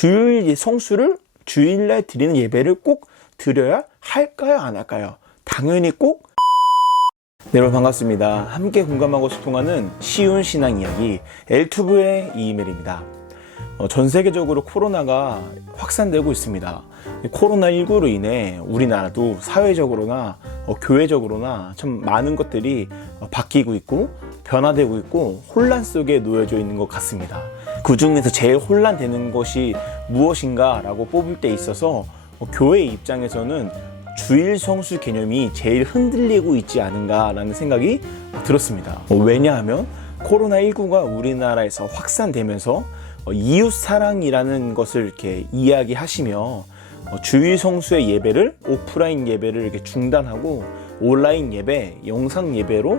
주일 성수를 주일날 드리는 예배를 꼭 드려야 할까요? 안 할까요? 당연히 꼭. 네, 여러분 반갑습니다. 함께 공감하고 소통하는 쉬운 신앙 이야기 엘투브의 이메일입니다. 전 세계적으로 코로나가 확산되고 있습니다. 코로나19로 인해 우리나라도 사회적으로나 교회적으로나 참 많은 것들이 바뀌고 있고 변화되고 있고 혼란 속에 놓여져 있는 것 같습니다. 그 중에서 제일 혼란되는 것이 무엇인가 라고 뽑을 때 있어서 교회 입장에서는 주일 성수 개념이 제일 흔들리고 있지 않은가 라는 생각이 들었습니다. 왜냐하면 코로나19가 우리나라에서 확산되면서 이웃 사랑이라는 것을 이렇게 이야기하시며 주일 성수의 예배를 오프라인 예배를 이렇게 중단하고 온라인 예배, 영상 예배로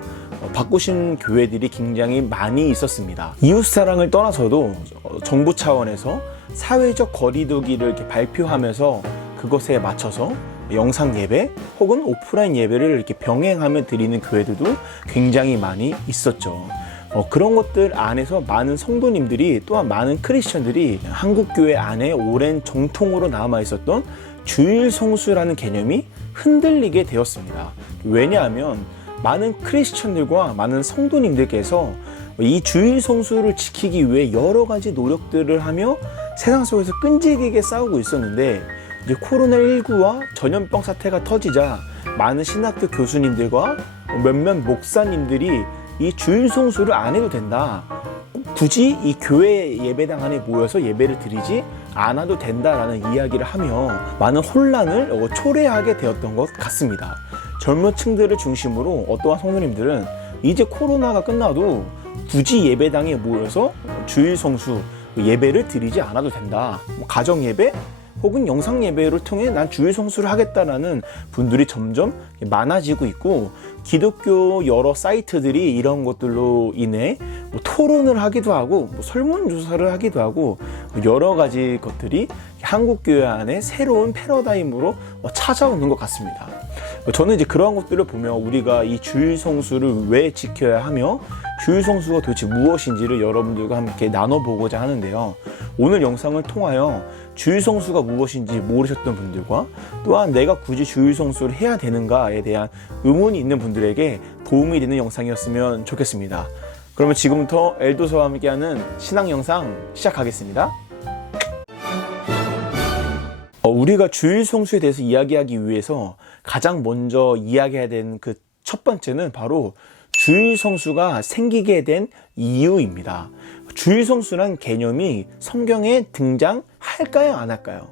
바꾸신 교회들이 굉장히 많이 있었습니다. 이웃 사랑을 떠나서도 정부 차원에서 사회적 거리두기를 이렇게 발표하면서 그것에 맞춰서 영상 예배 혹은 오프라인 예배를 이렇게 병행하며 드리는 교회들도 굉장히 많이 있었죠. 그런 것들 안에서 많은 성도님들이 또한 많은 크리스천들이 한국교회 안에 오랜 정통으로 남아 있었던 주일 성수라는 개념이 흔들리게 되었습니다. 왜냐하면 많은 크리스천들과 많은 성도님들께서 이 주일 성수를 지키기 위해 여러 가지 노력들을 하며 세상 속에서 끈질기게 싸우고 있었는데 이제 코로나19와 전염병 사태가 터지자 많은 신학교 교수님들과 몇몇 목사님들이 이 주일 성수를 안 해도 된다. 굳이 이 교회 예배당 안에 모여서 예배를 드리지 않아도 된다라는 이야기를 하며 많은 혼란을 초래하게 되었던 것 같습니다. 젊은 층들을 중심으로 어떠한 성도님들은 이제 코로나가 끝나도 굳이 예배당에 모여서 주일 성수 예배를 드리지 않아도 된다. 가정 예배 혹은 영상 예배를 통해 난 주일 성수를 하겠다라는 분들이 점점 많아지고 있고 기독교 여러 사이트들이 이런 것들로 인해 토론을 하기도 하고 설문조사를 하기도 하고 여러 가지 것들이 한국교회 안에 새로운 패러다임으로 찾아오는 것 같습니다. 저는 이제 그러한 것들을 보며 우리가 이 주일 성수를 왜 지켜야 하며 주일 성수가 도대체 무엇인지를 여러분들과 함께 나눠보고자 하는데요. 오늘 영상을 통하여 주일 성수가 무엇인지 모르셨던 분들과 또한 내가 굳이 주일 성수를 해야 되는가에 대한 의문이 있는 분들에게 도움이 되는 영상이었으면 좋겠습니다. 그러면 지금부터 엘도서와 함께하는 신앙 영상 시작하겠습니다. 우리가 주일 성수에 대해서 이야기하기 위해서 가장 먼저 이야기해야 되는 그 첫 번째는 바로 주일 성수가 생기게 된 이유입니다. 주일 성수란 개념이 성경에 등장할까요? 안 할까요?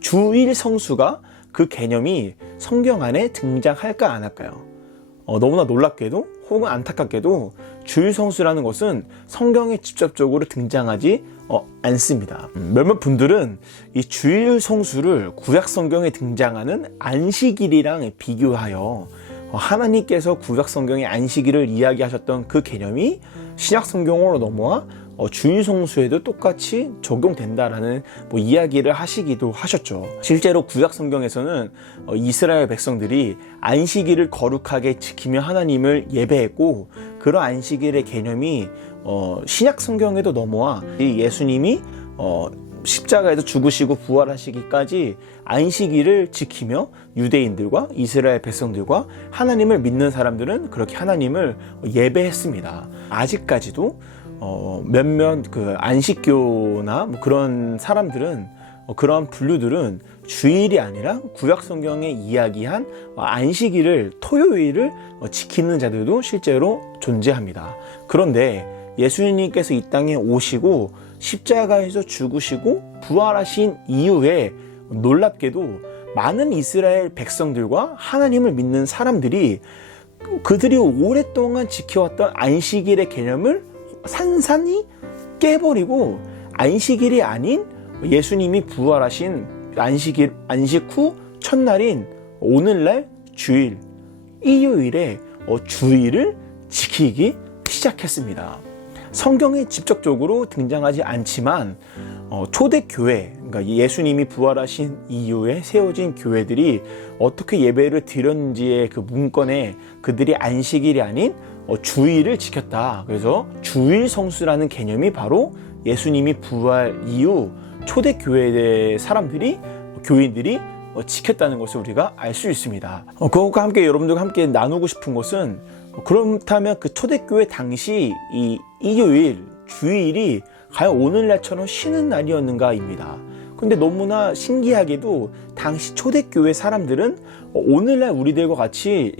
주일 성수가 그 개념이 성경 안에 등장할까? 안 할까요? 너무나 놀랍게도 혹은 안타깝게도 주일 성수라는 것은 성경에 직접적으로 등장하지 않습니다. 몇몇 분들은 이 주일 성수를 구약 성경에 등장하는 안식일이랑 비교하여 하나님께서 구약 성경의 안식일을 이야기하셨던 그 개념이 신약 성경으로 넘어와 주일 성수에도 똑같이 적용된다라는 이야기를 하시기도 하셨죠. 실제로 구약 성경에서는 이스라엘 백성들이 안식일을 거룩하게 지키며 하나님을 예배했고 그런 안식일의 개념이 신약 성경에도 넘어와 예수님이 십자가에서 죽으시고 부활하시기까지 안식일을 지키며 유대인들과 이스라엘 백성들과 하나님을 믿는 사람들은 그렇게 하나님을 예배했습니다. 아직까지도 몇몇 그 안식교나 그런 사람들은 그런 분류들은 주일이 아니라 구약 성경에 이야기한 안식일을 토요일을 지키는 자들도 실제로 존재합니다. 그런데 예수님께서 이 땅에 오시고 십자가에서 죽으시고 부활하신 이후에 놀랍게도 많은 이스라엘 백성들과 하나님을 믿는 사람들이 그들이 오랫동안 지켜왔던 안식일의 개념을 산산이 깨버리고 안식일이 아닌 예수님이 부활하신 안식 후 첫날인 오늘날 주일, 일요일에 주일을 지키기 시작했습니다. 성경에 직접적으로 등장하지 않지만 초대교회, 그러니까 예수님이 부활하신 이후에 세워진 교회들이 어떻게 예배를 드렸는지의 그 문건에 그들이 안식일이 아닌 주일을 지켰다. 그래서 주일 성수라는 개념이 바로 예수님이 부활 이후 초대교회 사람들이, 교인들이 지켰다는 것을 우리가 알 수 있습니다. 그것과 함께 여러분들과 함께 나누고 싶은 것은, 그렇다면 그 초대교회 당시 이 일요일, 주일이 과연 오늘날처럼 쉬는 날이었는가입니다. 근데 너무나 신기하게도 당시 초대교회 사람들은 오늘날 우리들과 같이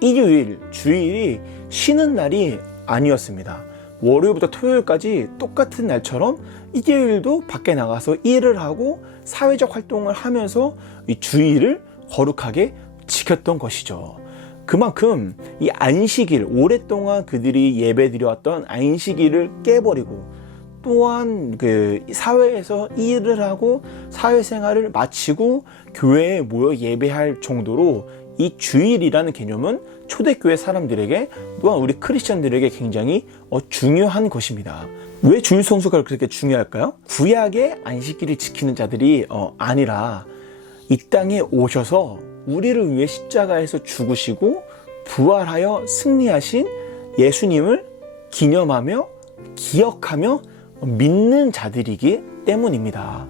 일요일, 주일이 쉬는 날이 아니었습니다. 월요일부터 토요일까지 똑같은 날처럼 일요일도 밖에 나가서 일을 하고 사회적 활동을 하면서 이 주일을 거룩하게 지켰던 것이죠. 그만큼 이 안식일, 오랫동안 그들이 예배드려왔던 안식일을 깨버리고, 또한 그 사회에서 일을 하고 사회생활을 마치고 교회에 모여 예배할 정도로 이 주일이라는 개념은 초대교회 사람들에게, 또한 우리 크리스천들에게 굉장히 중요한 것입니다. 왜 주일 성수가 그렇게 중요할까요? 구약의 안식일을 지키는 자들이 아니라 이 땅에 오셔서 우리를 위해 십자가에서 죽으시고 부활하여 승리하신 예수님을 기념하며 기억하며 믿는 자들이기 때문입니다.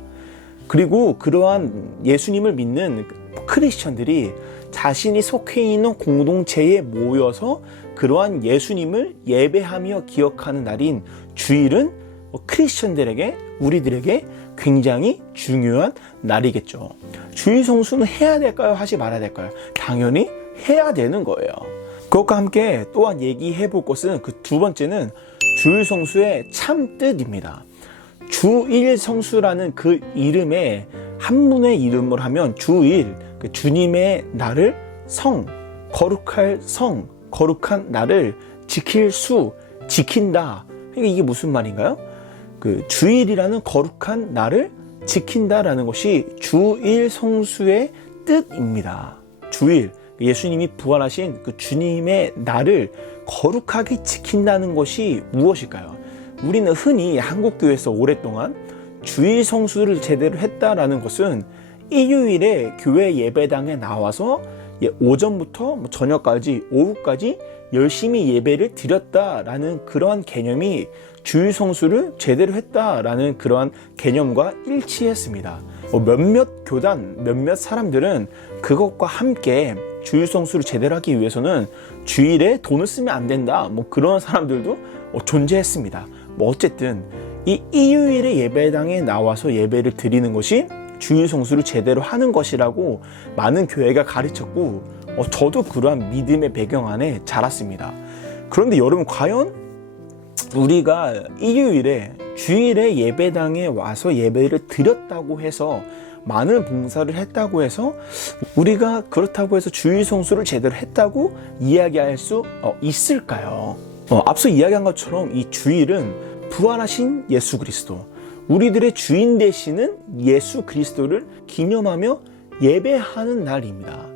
그리고 그러한 예수님을 믿는 크리스천들이 자신이 속해 있는 공동체에 모여서 그러한 예수님을 예배하며 기억하는 날인 주일은 크리스천들에게, 우리들에게 굉장히 중요한 날이겠죠. 주일 성수는 해야 될까요? 하지 말아야 될까요? 당연히 해야 되는 거예요. 그것과 함께 또한 얘기해 볼 것은, 그 두 번째는 주일 성수의 참 뜻입니다. 주일 성수라는 그 이름에 한문의 이름을 하면 주일, 그 주님의 날을 거룩할 거룩한 날을 지킬 수, 지킨다. 이게 무슨 말인가요? 그 주일이라는 거룩한 날을 지킨다라는 것이 주일 성수의 뜻입니다. 주일, 예수님이 부활하신 그 주님의 날을 거룩하게 지킨다는 것이 무엇일까요? 우리는 흔히 한국교회에서 오랫동안 주일 성수를 제대로 했다라는 것은 일요일에 교회 예배당에 나와서 오전부터 저녁까지, 오후까지 열심히 예배를 드렸다라는 그러한 개념이 주일 성수를 제대로 했다라는 그러한 개념과 일치했습니다. 몇몇 교단, 몇몇 사람들은 그것과 함께 주일 성수를 제대로 하기 위해서는 주일에 돈을 쓰면 안 된다, 그런 사람들도 존재했습니다. 어쨌든 이 일요일에 예배당에 나와서 예배를 드리는 것이 주일 성수를 제대로 하는 것이라고 많은 교회가 가르쳤고, 저도 그러한 믿음의 배경 안에 자랐습니다. 그런데 여러분, 과연 우리가 일요일에, 주일에 예배당에 와서 예배를 드렸다고 해서, 많은 봉사를 했다고 해서, 우리가 그렇다고 해서 주일 성수를 제대로 했다고 이야기할 수 있을까요? 앞서 이야기한 것처럼 이 주일은 부활하신 예수 그리스도, 우리들의 주인 되시는 예수 그리스도를 기념하며 예배하는 날입니다.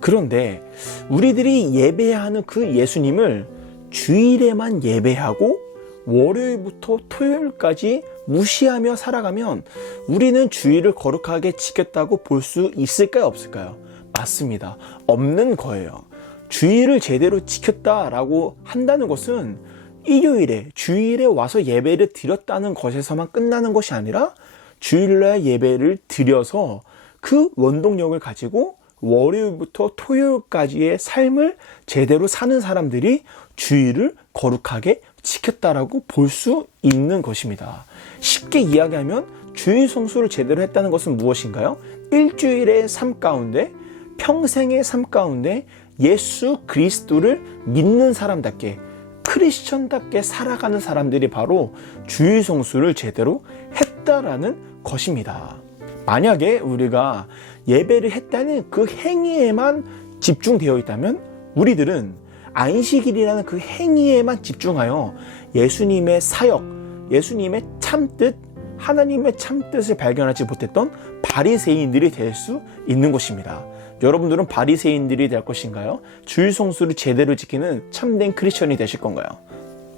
그런데 우리들이 예배하는 그 예수님을 주일에만 예배하고 월요일부터 토요일까지 무시하며 살아가면 우리는 주일을 거룩하게 지켰다고 볼 수 있을까요? 없을까요? 맞습니다. 없는 거예요. 주일을 제대로 지켰다라고 한다는 것은 일요일에, 주일에 와서 예배를 드렸다는 것에서만 끝나는 것이 아니라 주일날 예배를 드려서 그 원동력을 가지고 월요일부터 토요일까지의 삶을 제대로 사는 사람들이 주일을 거룩하게 지켰다라고 볼 수 있는 것입니다. 쉽게 이야기하면 주일 성수를 제대로 했다는 것은 무엇인가요? 일주일의 삶 가운데, 평생의 삶 가운데 예수 그리스도를 믿는 사람답게, 크리스천답게 살아가는 사람들이 바로 주일 성수를 제대로 했다라는 것입니다. 만약에 우리가 예배를 했다는 그 행위에만 집중되어 있다면 우리들은 안식일이라는 그 행위에만 집중하여 예수님의 사역, 예수님의 참뜻, 하나님의 참뜻을 발견하지 못했던 바리새인들이 될 수 있는 것입니다. 여러분들은 바리새인들이 될 것인가요? 주일 성수를 제대로 지키는 참된 크리스천이 되실 건가요?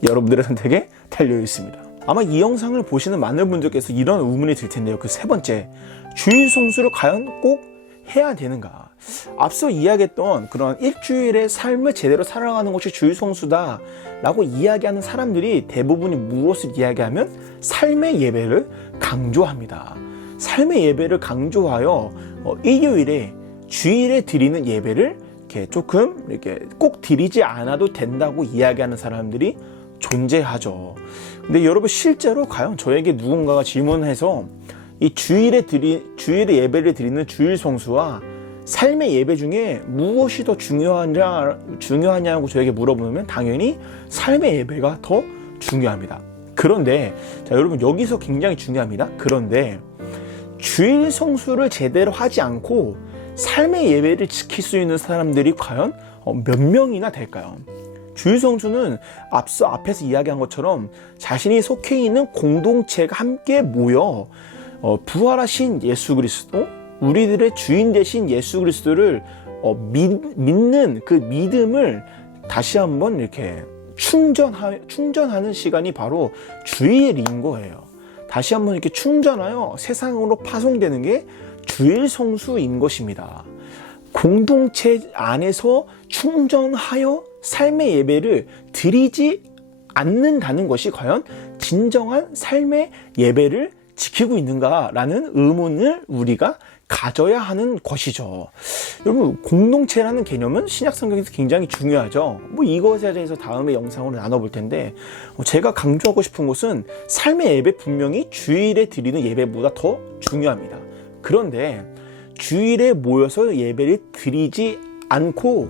여러분들의 선택에 달려 있습니다. 아마 이 영상을 보시는 많은 분들께서 이런 의문이 들 텐데요. 그 세 번째, 주일 성수를 과연 꼭 해야 되는가? 앞서 이야기했던 그런 일주일의 삶을 제대로 살아가는 것이 주일 성수다 라고 이야기하는 사람들이 대부분이 무엇을 이야기하면 삶의 예배를 강조합니다. 삶의 예배를 강조하여 일요일에 주일에 드리는 예배를 이렇게 조금 이렇게 꼭 드리지 않아도 된다고 이야기하는 사람들이 존재하죠. 근데 여러분 실제로 과연 저에게 누군가가 질문해서 이 주일에 예배를 드리는 주일 성수와 삶의 예배 중에 무엇이 더 중요하냐고 저에게 물어보면 당연히 삶의 예배가 더 중요합니다. 그런데 자, 여러분 여기서 굉장히 중요합니다. 그런데 주일 성수를 제대로 하지 않고 삶의 예배를 지킬 수 있는 사람들이 과연 몇 명이나 될까요? 주일 성수는 앞에서 이야기한 것처럼 자신이 속해 있는 공동체가 함께 모여 부활하신 예수 그리스도, 우리들의 주인 되신 예수 그리스도를 믿는 그 믿음을 다시 한번 이렇게 충전하는 시간이 바로 주일인 거예요. 다시 한번 이렇게 충전하여 세상으로 파송되는 게 주일 성수인 것입니다. 공동체 안에서 충전하여 삶의 예배를 드리지 않는다는 것이 과연 진정한 삶의 예배를 지키고 있는가라는 의문을 우리가 가져야 하는 것이죠. 여러분, 공동체라는 개념은 신약 성경에서 굉장히 중요하죠. 이것에 대해서 다음에 영상으로 나눠볼 텐데, 제가 강조하고 싶은 것은 삶의 예배 분명히 주일에 드리는 예배보다 더 중요합니다. 그런데 주일에 모여서 예배를 드리지 않고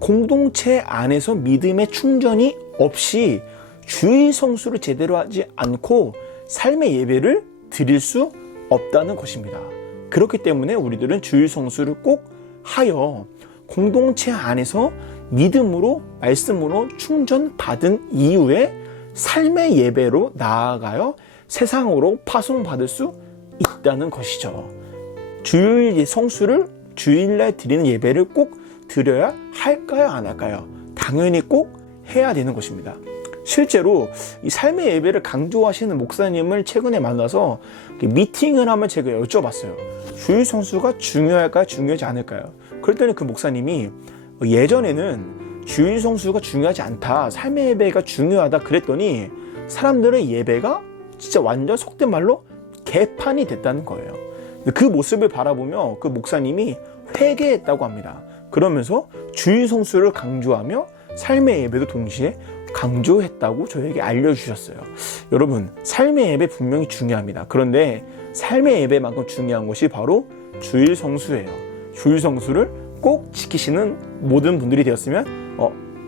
공동체 안에서 믿음의 충전이 없이 주일 성수를 제대로 하지 않고 삶의 예배를 드릴 수 없다는 것입니다. 그렇기 때문에 우리들은 주일 성수를 꼭 하여 공동체 안에서 믿음으로 말씀으로 충전받은 이후에 삶의 예배로 나아가여 세상으로 파송받을 수 있다는 것이죠. 주일 성수를 주일날 드리는 예배를 꼭 드려야 할까요? 안 할까요? 당연히 꼭 해야 되는 것입니다. 실제로 이 삶의 예배를 강조하시는 목사님을 최근에 만나서 미팅을 하면 제가 여쭤봤어요. 주일 성수가 중요할까요? 중요하지 않을까요? 그랬더니 그 목사님이 예전에는 주일 성수가 중요하지 않다, 삶의 예배가 중요하다 그랬더니 사람들의 예배가 진짜 완전 속된 말로 개판이 됐다는 거예요. 그 모습을 바라보며 그 목사님이 회개했다고 합니다. 그러면서 주일 성수를 강조하며 삶의 예배도 동시에 강조했다고 저에게 알려주셨어요. 여러분, 삶의 예배 분명히 중요합니다. 그런데 삶의 예배만큼 중요한 것이 바로 주일 성수예요. 주일 성수를 꼭 지키시는 모든 분들이 되었으면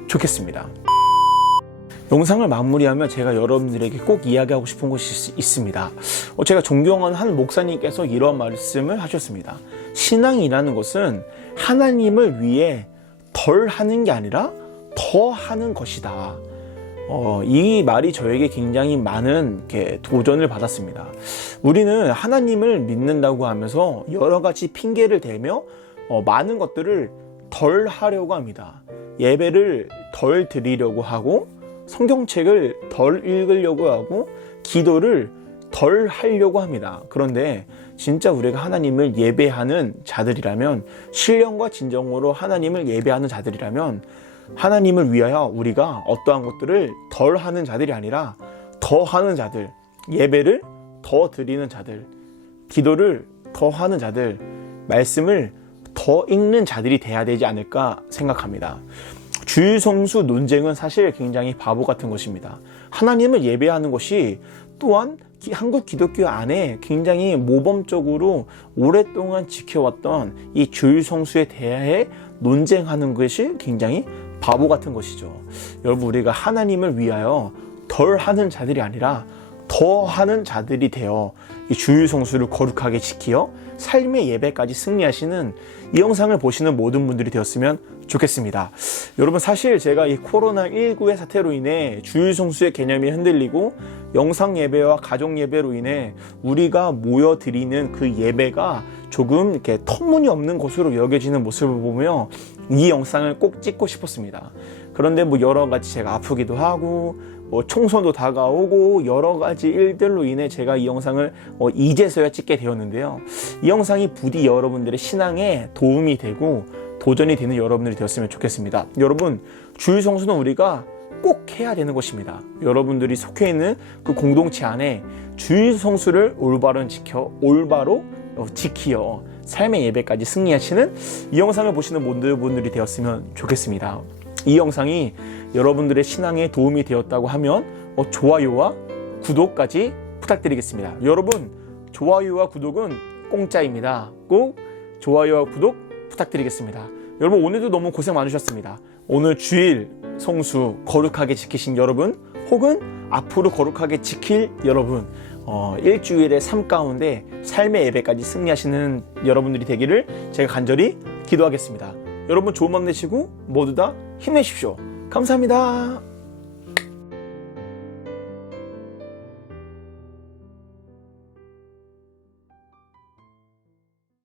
좋겠습니다. 영상을 마무리하며 제가 여러분들에게 꼭 이야기하고 싶은 것이 있습니다. 제가 존경하는 한 목사님께서 이런 말씀을 하셨습니다. 신앙이라는 것은 하나님을 위해 덜 하는 게 아니라 더 하는 것이다. 이 말이 저에게 굉장히 많은 도전을 받았습니다. 우리는 하나님을 믿는다고 하면서 여러 가지 핑계를 대며 많은 것들을 덜 하려고 합니다. 예배를 덜 드리려고 하고 성경책을 덜 읽으려고 하고 기도를 덜 하려고 합니다. 그런데 진짜 우리가 하나님을 예배하는 자들이라면, 신령과 진정으로 하나님을 예배하는 자들이라면 하나님을 위하여 우리가 어떠한 것들을 덜 하는 자들이 아니라 더 하는 자들, 예배를 더 드리는 자들, 기도를 더 하는 자들, 말씀을 더 읽는 자들이 돼야 되지 않을까 생각합니다. 주일 성수 논쟁은 사실 굉장히 바보 같은 것입니다. 하나님을 예배하는 것이 또한 한국 기독교 안에 굉장히 모범적으로 오랫동안 지켜왔던 이 주일 성수에 대해 논쟁하는 것이 굉장히 바보 같은 것이죠. 여러분, 우리가 하나님을 위하여 덜 하는 자들이 아니라 더 하는 자들이 되어 이 주일 성수를 거룩하게 지키어 삶의 예배까지 승리하시는 이 영상을 보시는 모든 분들이 되었으면 좋겠습니다. 여러분, 사실 제가 이 코로나19의 사태로 인해 주일 성수의 개념이 흔들리고 영상 예배와 가정 예배로 인해 우리가 모여 드리는 그 예배가 조금 이렇게 터무니없는 것으로 여겨지는 모습을 보며 이 영상을 꼭 찍고 싶었습니다. 그런데 여러 가지 제가 아프기도 하고 총선도 다가오고 여러 가지 일들로 인해 제가 이 영상을 이제서야 찍게 되었는데요. 이 영상이 부디 여러분들의 신앙에 도움이 되고 도전이 되는 여러분들이 되었으면 좋겠습니다. 여러분, 주일 성수는 우리가 꼭 해야 되는 것입니다. 여러분들이 속해 있는 그 공동체 안에 주일 성수를 올바로 지키어 삶의 예배까지 승리하시는 이 영상을 보시는 모든 분들이 되었으면 좋겠습니다. 이 영상이 여러분들의 신앙에 도움이 되었다고 하면 좋아요와 구독까지 부탁드리겠습니다. 여러분, 좋아요와 구독은 공짜입니다. 꼭 좋아요와 구독 부탁드리겠습니다. 여러분, 오늘도 너무 고생 많으셨습니다. 오늘 주일 성수 거룩하게 지키신 여러분, 혹은 앞으로 거룩하게 지킬 여러분, 일주일의 삶 가운데 삶의 예배까지 승리하시는 여러분들이 되기를 제가 간절히 기도하겠습니다. 여러분, 좋은 밤 되시고 모두 다 힘내십시오. 감사합니다.